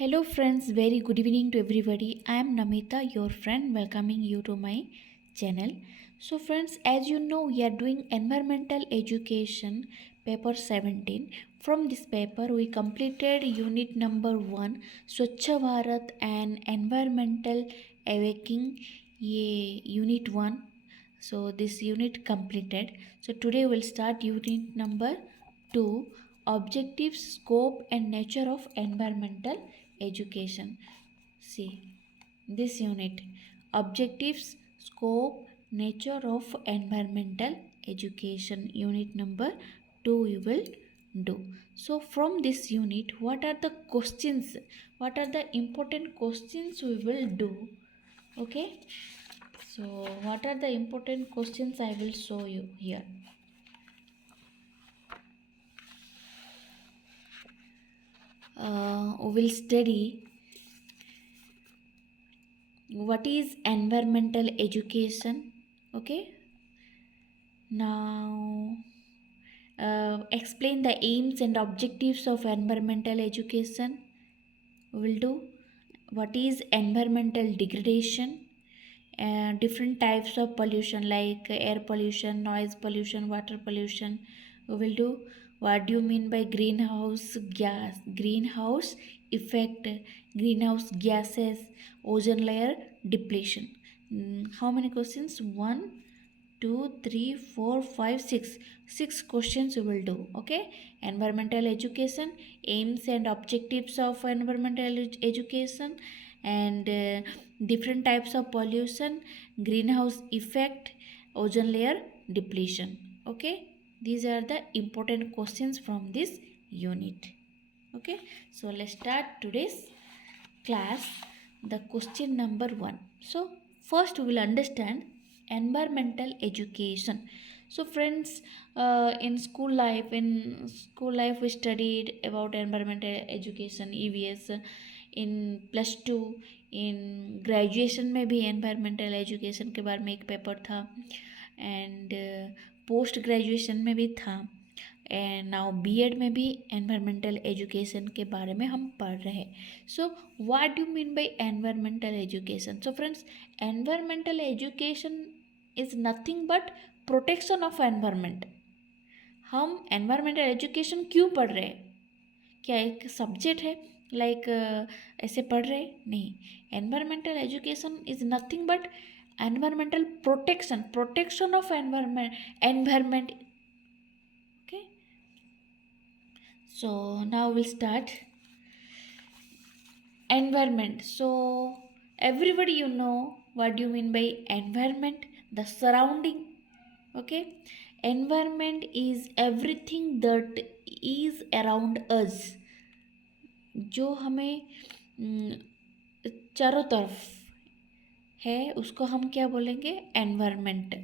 Hello, friends. Very good evening to everybody. I am Namita, your friend, welcoming you to my channel. So, friends, as you know, we are doing environmental education paper 17. From this paper, we completed unit number 1 Swachh Bharat and Environmental Awakening unit 1. So, this unit completed. So, today we'll start unit number 2 Objectives, Scope, and Nature of Environmental Education. See this unit objectives, scope, nature of environmental education. Unit number 2 we will do. So from this unit, what are the questions? What are the important questions we will do? Okay. So what are the important questions I will show you here? We will study what is environmental education. Okay, now explain the aims and objectives of environmental education. We will do what is environmental degradation, different types of pollution like air pollution, noise pollution, water pollution. We will do what do you mean by greenhouse effect, greenhouse gases, ozone layer depletion. How many questions? 1 2 3 4 5 6 questions we will do. Okay, environmental education, aims and objectives of environmental education, and different types of pollution, greenhouse effect, ozone layer depletion. Okay, these are the important questions from this unit. Okay, so let's start today's class. The question number 1. So first we will understand environmental education. So friends, in school life we studied about environmental education, EVS. In plus two, in graduation में भी environmental education के बारे में एक paper था, and post graduation में भी था, एंड नाउ B.ed में भी एनवायरमेंटल एजुकेशन के बारे में हम पढ़ रहे हैं. So what do mean by environmental education? So friends, environmental education is nothing but protection of environment. हम एनवायरमेंटल एजुकेशन क्यों पढ़ रहे हैं? क्या एक सब्जेक्ट है लाइक ऐसे पढ़ रहे? नहीं. Environmental education is nothing but environmental protection of environment. Okay, so now we'll start environment. So everybody, you know what do you mean by environment? The surrounding. Okay, environment is everything that is around us, जो हमें चारों तरफ है उसको हम क्या बोलेंगे? Environment.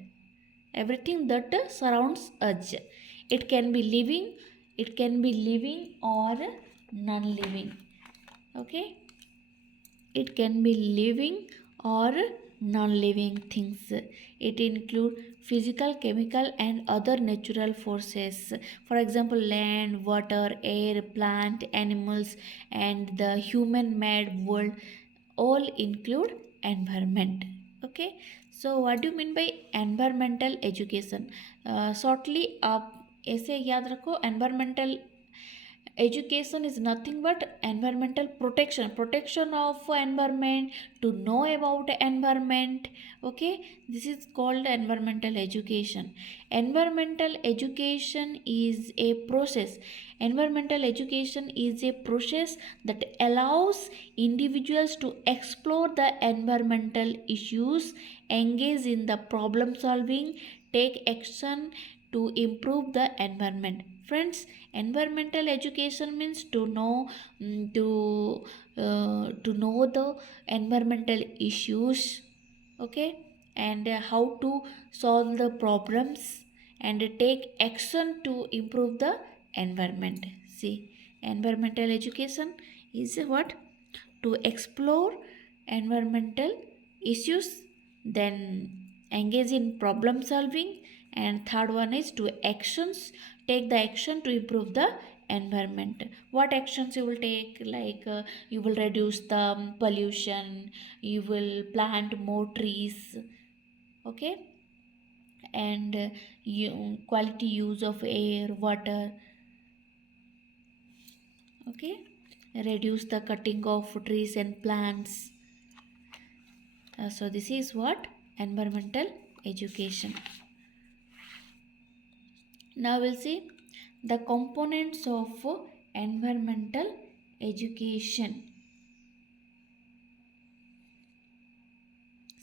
everything that surrounds us. It can be living or non-living. Okay, it can be living or non-living things. It include physical, chemical and other natural forces. For example, land, water, air, plant, animals and the human made world all include environment. Okay, so what do you mean by environmental education? Shortly आप ऐसे याद रखो, environmental education is nothing but environmental protection of environment, to know about environment. Okay, this is called environmental education. Environmental education is a process. Environmental education is a process that allows individuals to explore the environmental issues, engage in the problem solving, take action to improve the environment. Friends, environmental education means to know to know the environmental issues. Okay, and how to solve the problems and take action to improve the environment. See, environmental education is what? To explore environmental issues, then engage in problem solving, and third one is to take the action to improve the environment. What actions you will take? Like you will reduce the pollution, you will plant more trees, okay, and quality use of air, water, okay, reduce the cutting of trees and plants. So this is what environmental education. Now we'll see the components of environmental education.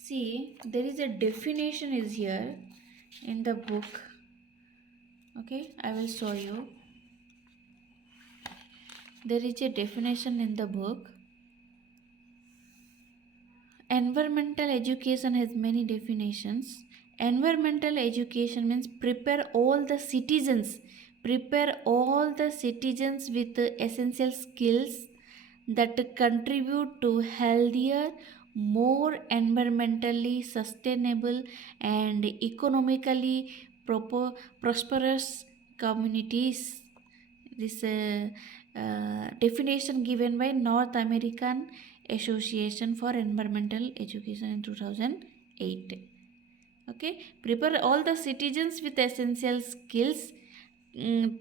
See, there is a definition is here in the book. Okay, I will show you. There is a definition in the book. Environmental education has many definitions. Environmental education means prepare all the citizens with the essential skills that contribute to healthier, more environmentally sustainable and economically prosperous communities. This definition given by North American Association for Environmental Education in 2008. Okay, prepare all the citizens with essential skills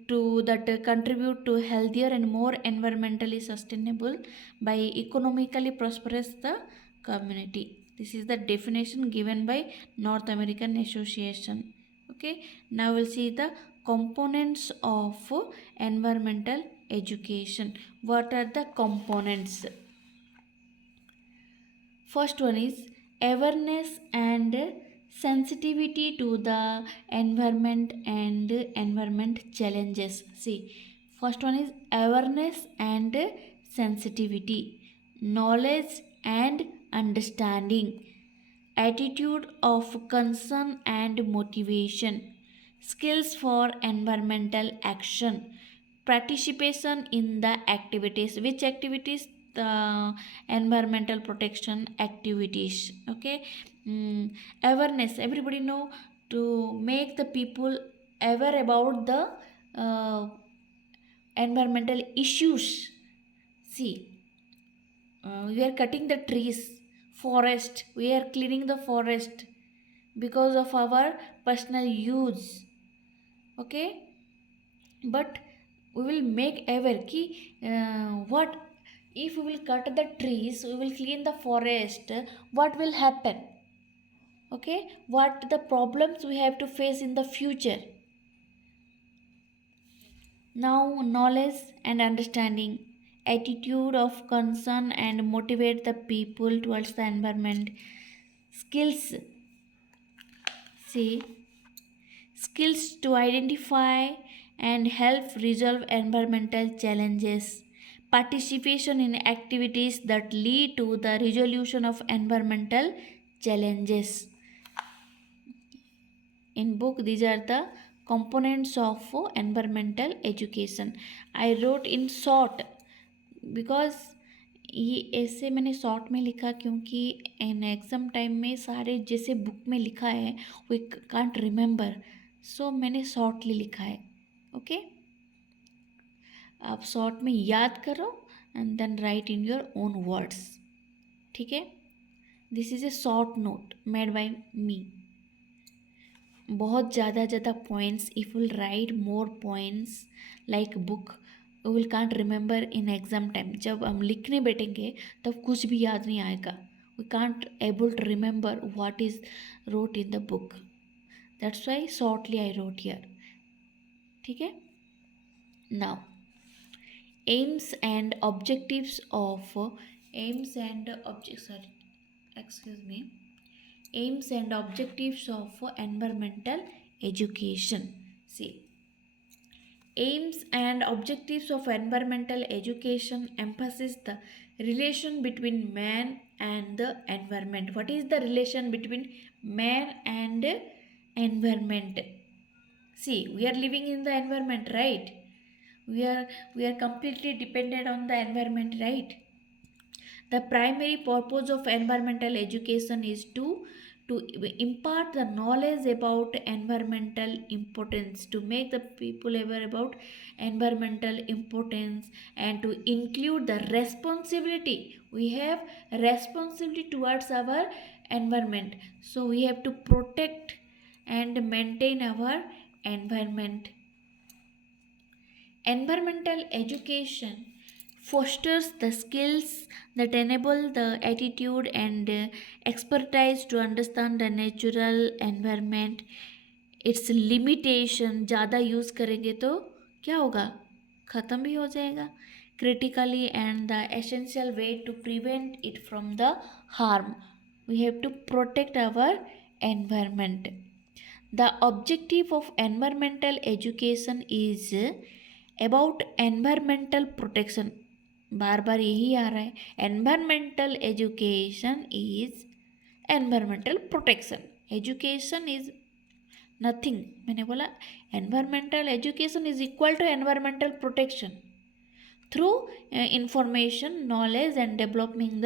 to that contribute to healthier and more environmentally sustainable by economically prosperous the community. This is the definition given by North American Association. Okay, now we'll see the components of environmental education. What are the components? First one is awareness and sensitivity to the environment and environment challenges. See, first one is awareness and sensitivity, knowledge and understanding, attitude of concern and motivation, skills for environmental action, participation in the activities. Which activities? The environmental protection activities. Okay. Awareness, everybody know, to make the people aware about the environmental issues. See, we are cutting the trees, forest, we are cleaning the forest because of our personal use. Okay, but we will make aware ki what if we will cut the trees, we will clean the forest, what will happen? Okay, what the problems we have to face in the future? Now, knowledge and understanding, attitude of concern and motivate the people towards the environment. Skills, see, skills to identify and help resolve environmental challenges. Participation in activities that lead to the resolution of environmental challenges. In book, these are the components of environmental education. I wrote in short because ये ऐसे मैंने short में लिखा क्योंकि इन exam time में सारे जैसे book में लिखा है वी कांट रिमेंबर, सो मैंने शॉर्टली लिखा है. ओके, आप शॉर्ट में याद करो and then write in your own words. ठीक है, this is a short note made by me. बहुत ज़्यादा points, if will write more points like book we will can't remember in exam time. जब हम लिखने बैठेंगे तब कुछ भी याद नहीं आएगा. We can't able to remember what is wrote in the book. That's why shortly I wrote here. ठीक है, now aims and objectives of aims and objectives of environmental education. See, aims and objectives of environmental education emphasize the relation between man and the environment. What is the relation between man and environment? See, we are living in the environment, right? We are completely dependent on the environment, right? The primary purpose of environmental education is to to impart the knowledge about environmental importance, to make the people aware about environmental importance, and to include the responsibility. We have responsibility towards our environment, so we have to protect and maintain our environment. Environmental education fosters the skills that enable the attitude and expertise to understand the natural environment, its limitation. ज़्यादा use करेंगे तो क्या होगा, ख़त्म भी हो जाएगा, critically, and the essential way to prevent it from the harm. We have to protect our environment. The objective of environmental education is about environmental protection. बार बार यही आ रहा है, environmental education is environmental protection. Education is nothing, मैंने बोला environmental education is equal to environmental protection through information, knowledge, and developing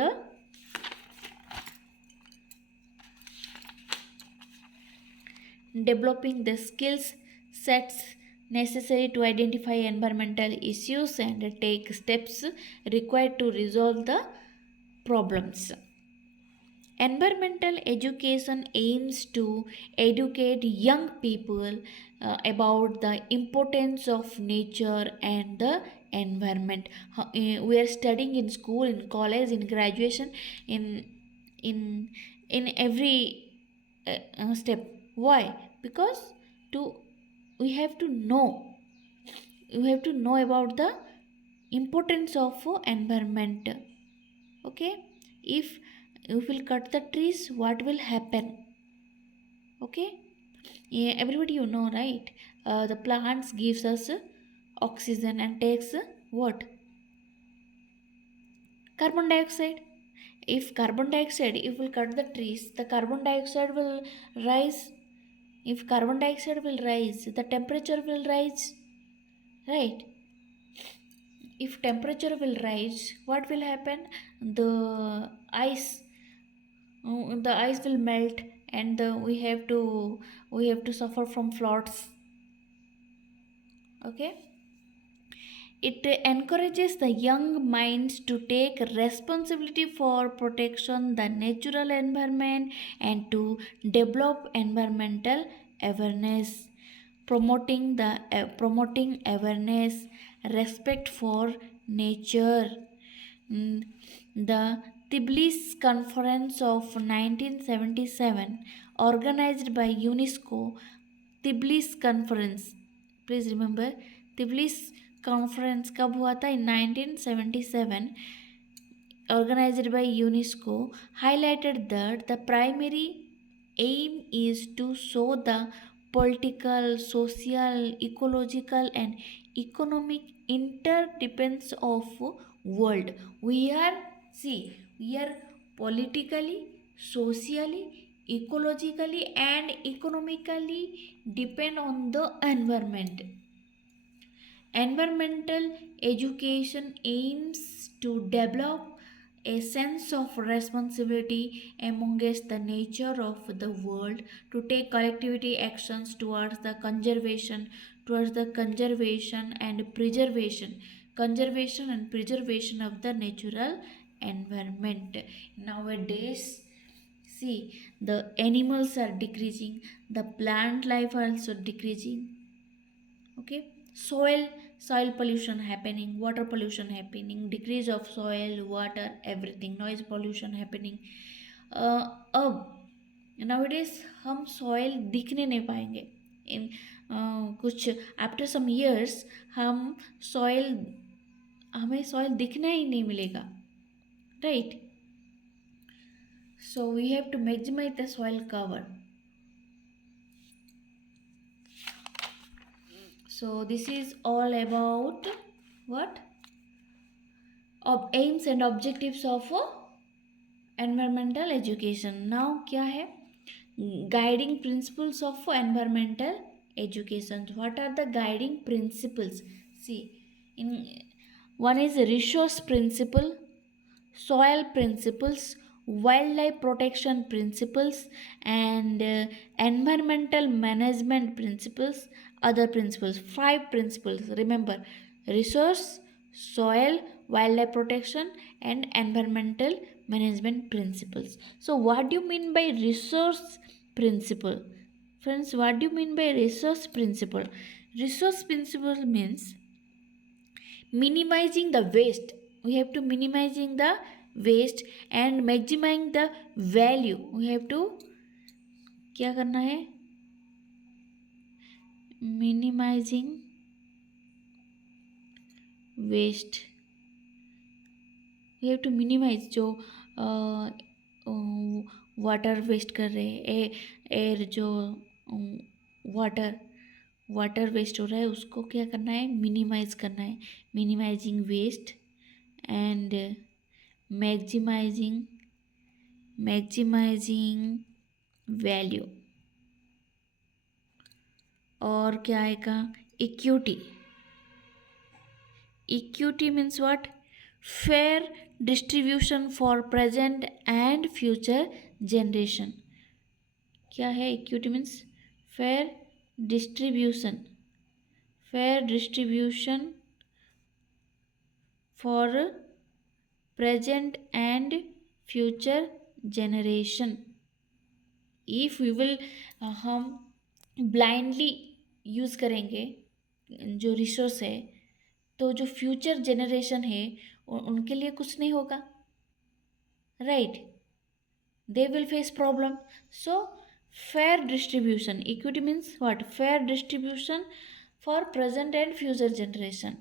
the skills sets necessary to identify environmental issues and take steps required to resolve the problems. Environmental education aims to educate young people about the importance of nature and the environment. We are studying in school, in college, in graduation, in in in every step. Why? Because to we have to know, we have to know about the importance of environment. Okay, if you will cut the trees, what will happen? Okay, yeah, everybody you know, right? The plants gives us oxygen and takes what, carbon dioxide. If carbon dioxide, if we cut the trees, the carbon dioxide will rise. If carbon dioxide will rise, the temperature will rise, right? If temperature will rise, what will happen? The ice will melt, and we have to suffer from floods. Okay, it encourages the young minds to take responsibility for protection the natural environment and to develop environmental awareness, promoting awareness, respect for nature. Mm, The Tbilisi Conference of 1977, organized by UNESCO. Tbilisi Conference, please remember, Tbilisi Conference कब हुआ था? In 1977, organized by UNESCO, highlighted that the primary aim is to show the political, social, ecological, and economic interdependence of world. We are politically, socially, ecologically, and economically depend on the environment. Environmental education aims to develop a sense of responsibility amongst the nature of the world, to take collectivity actions towards the conservation and preservation of the natural environment. Nowadays, see, the animals are decreasing, the plant life also decreasing. Okay, soil pollution happening, water pollution happening, decrease of soil, water, everything, noise pollution happening. अब nowadays हम soil दिखने नहीं पाएंगे in कुछ after some years हमें soil दिखना ही नहीं मिलेगा, right? So we have to maximise the soil cover. So this is all about what? Of aims and objectives of environmental education. Now क्या है? Guiding principles of environmental education. What are the guiding principles? See, one is resource principle, soil principles, wildlife protection principles, and environmental management principles. Other principles, 5 principles, remember: resource, soil, wildlife protection, and environmental management principles. So what do you mean by resource principle? Friends, what do you mean by resource principle? Resource principle means minimizing the waste. We have to minimizing the waste and maximizing the value. We have to क्या करना है? Minimizing waste. We have to minimize जो water waste कर रहे हैं, air जो water water waste हो रहा है उसको क्या करना है? मिनिमाइज करना है. Minimising waste and maximising maximising value. और क्या आएगा? Equity. Equity means what? Fair distribution for present and future generation. क्या है equity means? Fair distribution. Fair distribution for present and future generation. if we will हम blindly use करेंगे जो resource है, तो जो फ्यूचर जनरेशन है उनके लिए कुछ नहीं होगा, right? They will face problem. So fair distribution, equity means what? Fair distribution for present and future generation.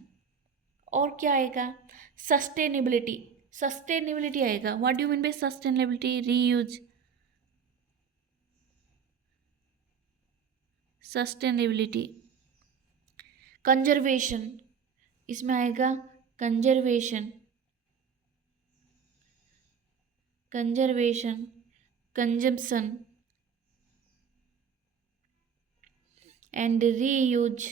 और क्या आएगा? सस्टेनेबिलिटी. सस्टेनेबिलिटी आएगा. What do mean by sustainability? Reuse. Sustainability. Conservation, इसमें आएगा conservation. Conservation, consumption and reuse.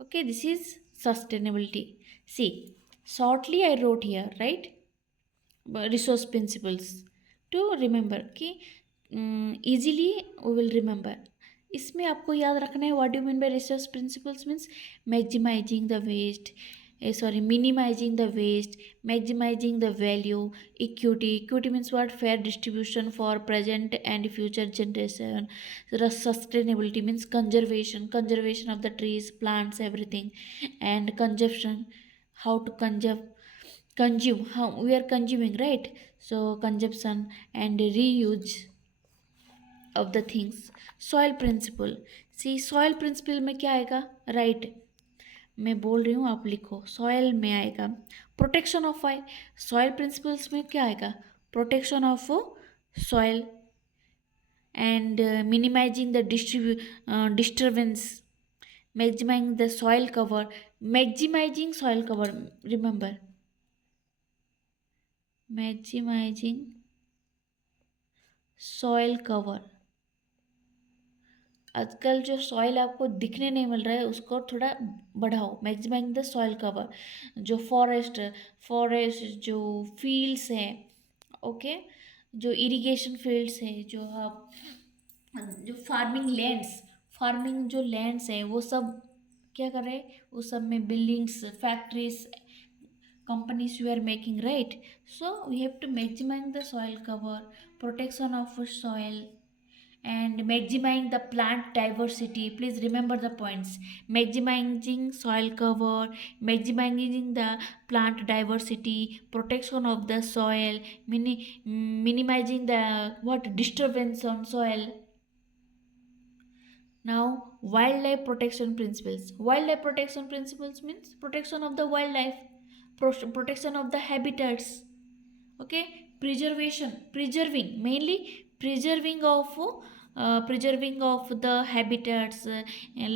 Okay, this is sustainability. See, shortly I wrote here, right? Resource principles to remember कि easily we will remember. इसमें आपको याद रखना है what do you mean by resource principles means maximizing the waste, minimizing the waste, maximizing the value. Equity means what? Fair distribution for present and future generation. Sustainability means conservation of the trees, plants, everything. And consumption, how to consume, how we are consuming, right? So consumption and reuse of the things. Soil principle. See, soil principle में क्या आएगा? Right, मैं बोल रही हूँ, आप लिखो. Soil में आएगा protection of soil. Soil principles में क्या आएगा? Protection of soil and minimising the disturbance, maximising the soil cover. Maximising soil cover, remember, maximising soil cover. आजकल जो सॉइल आपको दिखने नहीं मिल रहा है उसको थोड़ा बढ़ाओ. Maximising the soil cover. जो फॉरेस्ट जो फील्ड्स हैं, ओके, जो इरिगेशन फील्ड्स हैं, जो फार्मिंग जो लैंड्स हैं, वो सब क्या कर रहे हैं? वो सब में buildings, factories, companies we are making, right? So we have to maximize the soil cover, protection of soil, and maximizing the plant diversity. Please remember the points: maximizing soil cover, maximizing the plant diversity, protection of the soil, minimizing the what? Disturbance on soil. Now, wildlife protection principles. Wildlife protection principles means protection of the wildlife, protection of the habitats. Okay, preserving, mainly preserving of the habitats,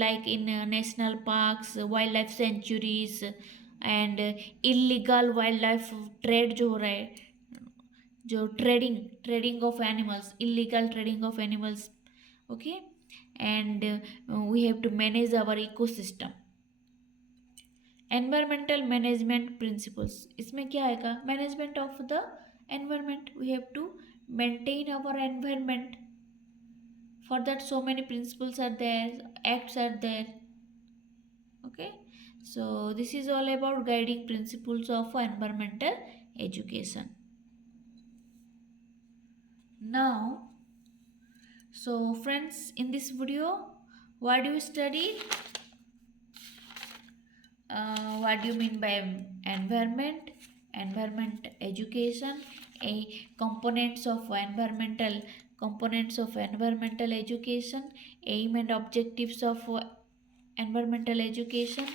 like in national parks, wildlife sanctuaries, and illegal wildlife trade जो हो रहा है, जो trading of animals, illegal trading of animals. Okay, and we have to manage our ecosystem. Environmental management principles, इसमें क्या आएगा? Management of the environment. We have to maintain our environment. For that, so many principles are there, acts are there. Okay, so this is all about guiding principles of environmental education. Now, so friends, in this video, what do you study? What do you mean by environment? Environment education, a components of environmental education, aim and objectives of environmental education,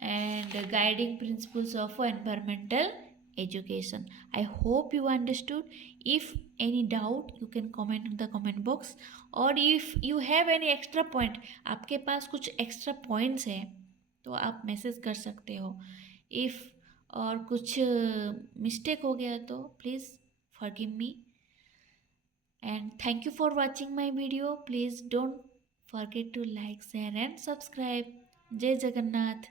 and guiding principles of environmental education. I hope you understood. If any doubt, you can comment in the comment box, और if you have any extra point, आपके पास कुछ extra points है तो आप message कर सकते हो. If और कुछ मिस्टेक हो गया तो please forgive me. And thank you for watching my video. Please don't forget to like, share and subscribe. Jai Jagannath.